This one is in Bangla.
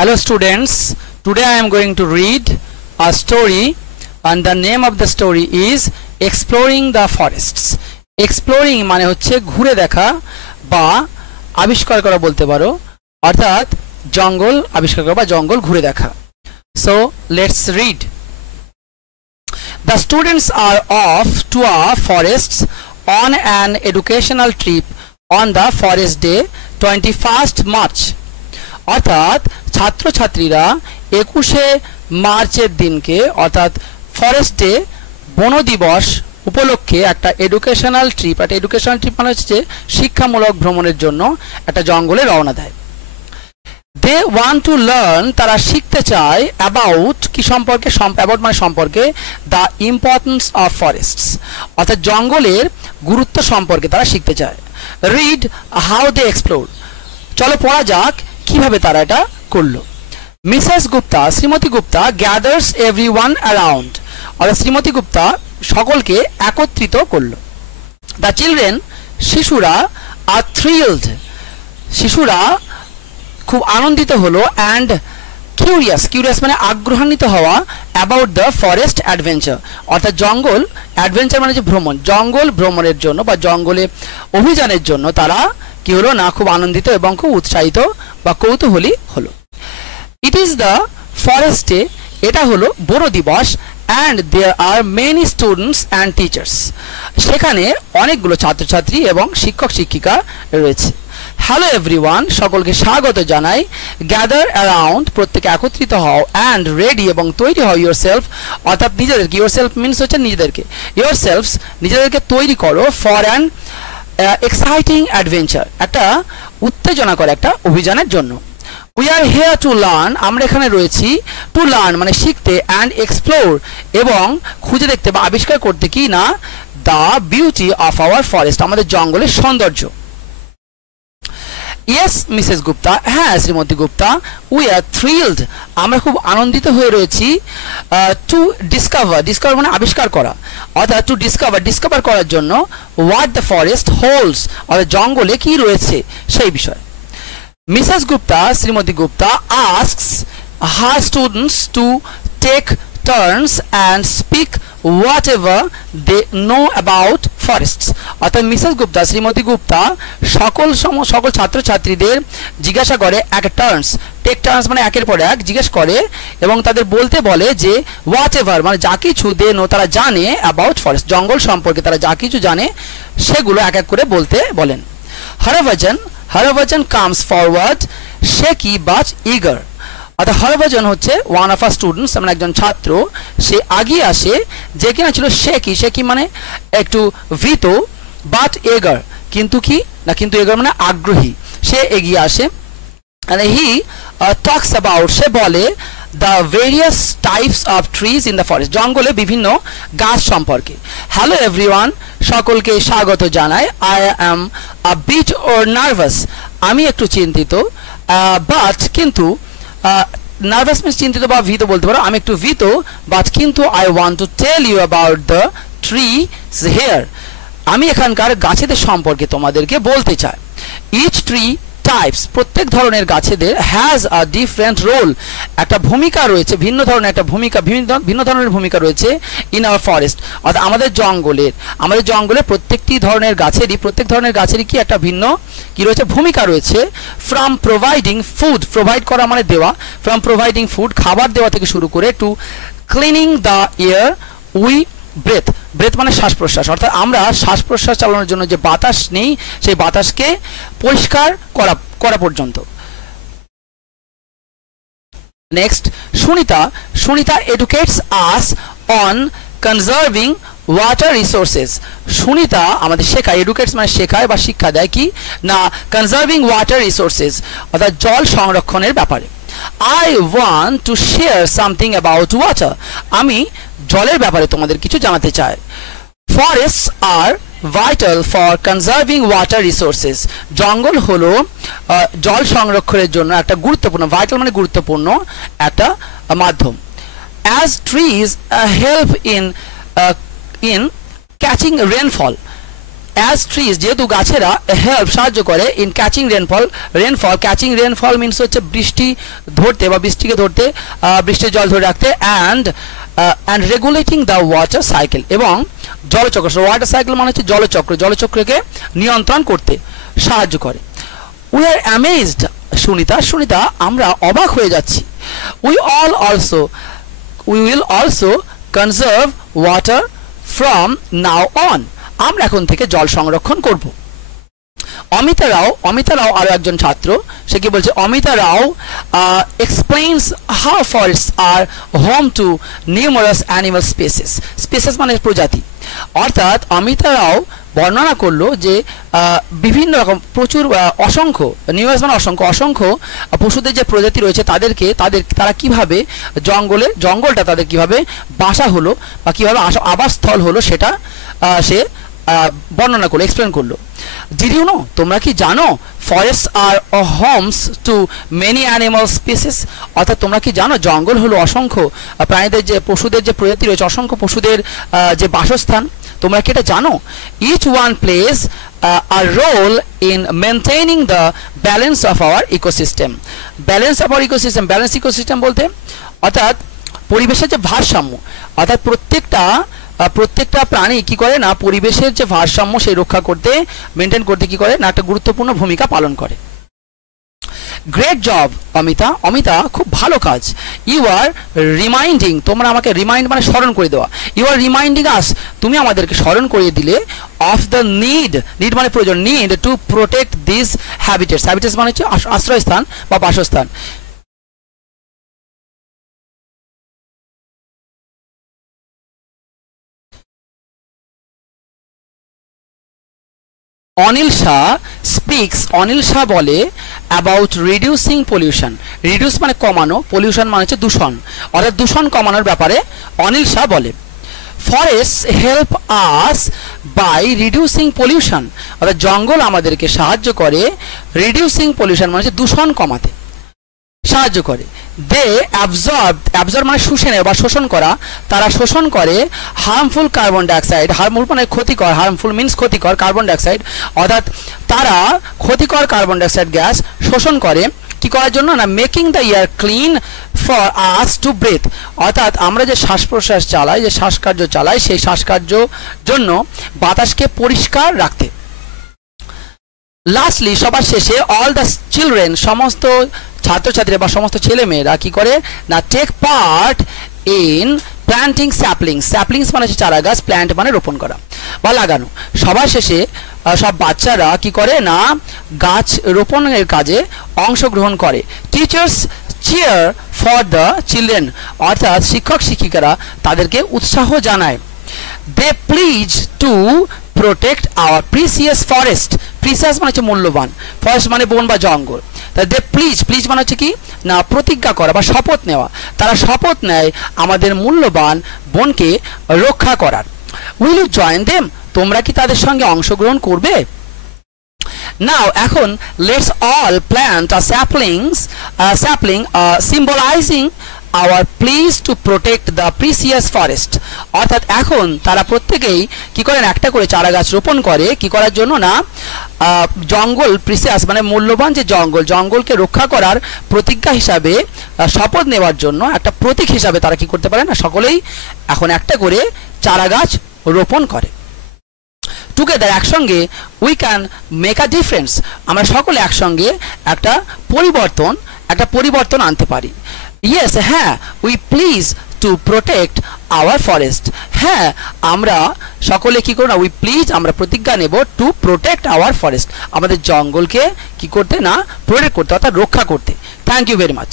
Hello students, today I am going to read a story and the name of the story is Exploring the Forests. Exploring মানে হচ্ছে ঘুরে দেখা বা আবিষ্কার করা বলতে পারো, অর্থাৎ জঙ্গল আবিষ্কার করা বা জঙ্গল ঘুরে দেখা. So let's read. The students are off to a forests on an educational trip on the forest day 21st March. অর্থাৎ ছাত্রছাত্রীরা 21শে মার্চের দিনকে অর্থাৎ ফরেস্ট ডে বন দিবস উপলক্ষে একটা এডুকেশনাল ট্রিপ মানে হচ্ছে শিক্ষামূলক ভ্রমণের জন্য একটা জঙ্গলে রওনা দেয়. দে ওয়ান্ট টু লার্ন, তারা শিখতে চায় অ্যাবাউট কি সম্পর্কে, অ্যাবাউট মানে সম্পর্কে, দ্য ইম্পর্টেন্স অফ ফরেস্টস অর্থাৎ জঙ্গলের গুরুত্ব সম্পর্কে তারা শিখতে চায়. রিড হাউ দে এক্সপ্লোর, চলো পড়া যাক কিভাবে তারা এটা করলো. Mrs Gupta, Shrimati Gupta gathers everyone around অর্থাৎ শ্রীমতী গুপ্তা সকলকে একত্রিত করলো. দ্য চিলড্রেন, শিশুরা আর থ্রিলড, শিশুরা খুব আনন্দিত হলো, অ্যান্ড কিউরিয়াস মানে আগ্রহান্বিত হওয়া, অ্যাবাউট দ্য ফরেস্ট অ্যাডভেঞ্চার অর্থাৎ জঙ্গল অ্যাডভেঞ্চার মানে যে ভ্রমণ, জঙ্গল ভ্রমণের জন্য বা জঙ্গলে অভিযানের জন্য তারা কি হলো না খুব আনন্দিত এবং খুব উৎসাহিত বা কৌতূহলী হলো. It is the forest day, এটা হলো বন দিবস, and there are many students and teachers, সেখানে অনেকগুলো ছাত্রছাত্রী এবং শিক্ষক শিক্ষিকা রয়েছে. হ্যালো এভরিওয়ান, সকলকে স্বাগত জানাই. গ্যাদার অ্যারাউন্ড, প্রত্যেকে একত্রিত হও, অ্যান্ড রেডি এবং তৈরি হও ইয়োর সেলফ অর্থাৎ নিজেদেরকে, ইয়োর সেলফ মিনস হচ্ছে নিজেদেরকে, ইয়োর সেলফস নিজেদেরকে তৈরি করো ফর অ্যান এক্সাইটিং অ্যাডভেঞ্চার একটা উত্তেজনাকর একটা অভিযানের জন্য. We are hair to learn, আমরা এখানে রয়েছি, টু লার্ন মানে শিখতে, অ্যান্ড এক্সপ্লোর এবং খুঁজে দেখতে বা আবিষ্কার করতে কি না the beauty of our forest আমাদের জঙ্গলের সৌন্দর্য. ইয়েস মিসেস গুপ্তা, হ্যাঁ Shrimati Gupta. We are thrilled, আমরা খুব আনন্দিত হয়ে রয়েছি. টু ডিসকভার মানে আবিষ্কার করা অর্থাৎ টু ডিসকভার করার জন্য হোয়াট দ্য ফরেস্ট হোল্ডস অর্থাৎ জঙ্গলে কি রয়েছে সেই বিষয়. Mrs Gupta, Shrimati Gupta asks her students to take turns and speak whatever they know about forests অর্থাৎ মিসেস গুপ্তা, শ্রীমতী গুপ্তা সকল ছাত্রছাত্রীদের জিজ্ঞাসা করে, এক টার্নস, টেক টার্নস মানে একের পর এক জিজ্ঞেস করে এবং তাদের বলতে বলে যে হোয়াট এভার মানে যা কিছু দে নো তারা জানে অ্যাবাউট ফরেস্ট জঙ্গল সম্পর্কে তারা যা কিছু জানে সেগুলো এক এক করে বলতে বলেন. হরভজন কামস ফরওয়ার্ড, সে কি বাট ইগার অর্থাৎ হরভজন হচ্ছে ওয়ান অফ আর স্টুডেন্টস মানে একজন ছাত্র, সে আগিয়ে আসে, যে কিনা ছিল সে কি মানে একটু ভীত, বাট এগার কিন্তু কি না কিন্তু এগার মানে আগ্রহী, সে এগিয়ে আসে. and he talks about, সে বলে the various types of trees in the forest জঙ্গলে বিভিন্ন গাছ সম্পর্কে. হ্যালো এভরিওয়ান, সকলকে স্বাগত জানাই. I am a bit or nervous, আমি একটু চিন্তিত, বাট কিন্তু নার্ভাস মিন্স চিন্তিত বা ভীত বলতে পারো, আমি একটু ভীত, বাট কিন্তু I want to tell you about the trees here, আমি এখানকার গাছেদের সম্পর্কে তোমাদেরকে বলতে চাই. each tree types প্রত্যেক ধরনের গাছেদের হ্যাজ আ ডিফারেন্ট রোল একটা ভূমিকা রয়েছে, ভিন্ন ধরনের একটা ভূমিকা, ভিন্ন ধরনের ভূমিকা রয়েছে ইন আওয়ার ফরেস্ট অর্থাৎ আমাদের জঙ্গলে প্রত্যেক ধরনের গাছেরই কি একটা ভিন্ন কি রয়েছে ভূমিকা রয়েছে. ফ্রম প্রোভাইডিং ফুড, প্রোভাইড করা মানে দেওয়া, ফ্রম প্রোভাইডিং ফুড খাবার দেওয়া থেকে শুরু করে, to cleaning the air we breathe মানে শ্বাস প্রশ্বাস অর্থাৎ আমরা শ্বাস প্রশ্বাস চালানোর জন্য যে বাতাস নেই সেই বাতাসকে পরিষ্কার করা পর্যন্ত. Next Sunita educates us on conserving water resources, Sunita আমাদের শেখায়, এডুকেটস মানে শেখায় বা শিক্ষা দেয় কি না কনজার্ভিং ওয়াটার রিসোর্সেস অর্থাৎ জল সংরক্ষণের ব্যাপারে. I want to share something about water, আমি জলের ব্যাপারে তোমাদের কিছু জানাতে চাই. Forests are vital for conserving water resources, জঙ্গল হলো জল সংরক্ষণের জন্য একটা গুরুত্বপূর্ণ, ভাইটাল মানে গুরুত্বপূর্ণ একটা মাধ্যম. As trees help in catching rainfall, as trees যেহেতু গাছেরা হেল্প সাহায্য করে in catching rainfall catching rainfall means হচ্ছে বৃষ্টি ধরতে বা বৃষ্টিকে ধরতে বৃষ্টির জল ধরে রাখতে and regulating the water cycle এবং জলচক্র ওয়াটার সাইকেল মানে হচ্ছে জলচক্রকে নিয়ন্ত্রণ করতে সাহায্য করে। উই আর অ্যামেজড সুনিতা আমরা অবাক হয়ে যাচ্ছি। We will also conserve water from now on আমরা এখন থেকে জল সংরক্ষণ করব। অমিতা রাও আরো একজন ছাত্র, সে কি বলছে, Amita Rao explains how forests are home to numerous animal species মানে প্রজাতি। অর্থাৎ অমিতা রাও বর্ণনা করলো যে বিভিন্ন রকম প্রচুর অসংখ্য নিউমারাস মানে অসংখ্য পশুদের যে প্রজাতি রয়েছে তারা কিভাবে জঙ্গলটা তাদের কিভাবে বাসা হলো বা কিভাবে আবাসস্থল হলো সেটা সে বর্ণনা করলো, এক্সপ্লেন করলো। ডিড ইউ নো তোমরা কি জানো forest are homes to many animal species অর্থাৎ তোমরা কি জানো জঙ্গল হলো অসংখ্য প্রাণীদের যে পশুদের যে প্রজাতি রয়েছে অসংখ্য পশুদের যে বাসস্থান, তোমরা কি এটা জানো? Each one plays a role in maintaining the balance of our ecosystem. Balance ecosystem বলতে অর্থাৎ পরিবেশের যে ভারসাম্য, অর্থাৎ প্রত্যেকটা প্রাণী কি করে না পরিবেশের যে ভারসাম্য সেই রক্ষা করতে মেনটেন করতে কি করে না একটা গুরুত্বপূর্ণ ভূমিকা পালন করে। গ্রেট জব অমিতা খুব ভালো কাজ। ইউ আর রিমাইন্ডিং তোমরা আমাকে রিমাইন্ড মানে স্মরণ করে দেওয়া, ইউ আর রিমাইন্ডিং আস তুমি আমাদেরকে স্মরণ করিয়ে দিলে অফ দ্য নিড মানে প্রয়োজন, need to protect this habitats মানে হচ্ছে আশ্রয়স্থান বা বাসস্থান। অনিল শাহ বলে অ্যাবাউট রিডিউসিং পলিউশন, রিডিউস মানে কমানো, পলিউশন মানে হচ্ছে দূষণ, অর্থাৎ দূষণ কমানোর ব্যাপারে অনিল শাহ বলে। Forest help us by reducing pollution অর্থাৎ জঙ্গল আমাদেরকে সাহায্য করে রিডিউসিং পলিউশন মানে হচ্ছে দূষণ কমাতে সাহায্য করে। দে অ্যাবজর্ব মানে শুষে নেয় বা শোষণ করা, তারা শোষণ করে হার্মফুল কার্বন ডাইঅক্সাইড, হার্মফুল মানে ক্ষতিকর, হার্মফুল মিনস ক্ষতিকর কার্বন ডাইঅক্সাইড, অর্থাৎ তারা ক্ষতিকর কার্বন ডাইঅক্সাইড গ্যাস শোষণ করে কি করার জন্য না making the air clean for us to breathe অর্থাৎ আমরা যে শ্বাস প্রশ্বাস চালাই যে শ্বাসকার্য চালাই সেই শ্বাসকার্য জন্য বাতাসকে পরিষ্কার রাখতে। লাস্টলি সবার শেষে অল দ্য চিলড্রেন সমস্ত ছাত্রছাত্রীরা বা সমস্ত ছেলেমেয়েরা কি করে না take part in planting saplings মানে হচ্ছে চারা গাছ, প্ল্যান্ট মানে রোপণ করা বা লাগানো। সবার শেষে সব বাচ্চারা কি করে না গাছ রোপণের কাজে অংশগ্রহণ করে। Teachers cheer for the children অর্থাৎ শিক্ষক শিক্ষিকারা তাদেরকে উৎসাহ জানায়। They pledge to protect our precious forest, precious মানে হচ্ছে মূল্যবান, ফরেস্ট মানে বন বা জঙ্গল। দে প্লিজ মানে হচ্ছে কি না প্রতিজ্ঞা করা বা শপথ নেওয়া, তারা শপথ নেয় আমাদের মূল্যবান বনকে রক্ষা করার। উইল ইউ জয়েন দেম তোমরা কি তাদের সঙ্গে অংশগ্রহণ করবে? নাও এখন let's all plant a sapling সিম্বলাইজিং our pleas to protect the precious forest অর্থাৎ এখন তারা প্রত্যেকেই কি করেন একটা করে চারা গাছ রোপণ করে কি করার জন্য না জঙ্গল প্রিসিয়াস মানে মূল্যবান যে জঙ্গলকে রক্ষা করার প্রতিজ্ঞা হিসাবে শপথ নেওয়ার জন্য একটা প্রতীক হিসাবে তারা কি করতে পারে না সকলেই এখন একটা করে চারা গাছ রোপণ করে। টুগেদার একসঙ্গে we can make a difference আমরা সকলে একসঙ্গে একটা পরিবর্তন আনতে পারি। ইয়েস হ্যাঁ we please to protect hour forest হ্যাঁ আমরা সকলে কি করব না উই প্লিজ আমরা প্রতিজ্ঞা নেব টু প্রোটেক্ট আওয়ার ফরেস্ট আমাদের জঙ্গলকে কি করতে না প্রোটেক্ট করতে অর্থাৎ রক্ষা করতে। Thank you very much.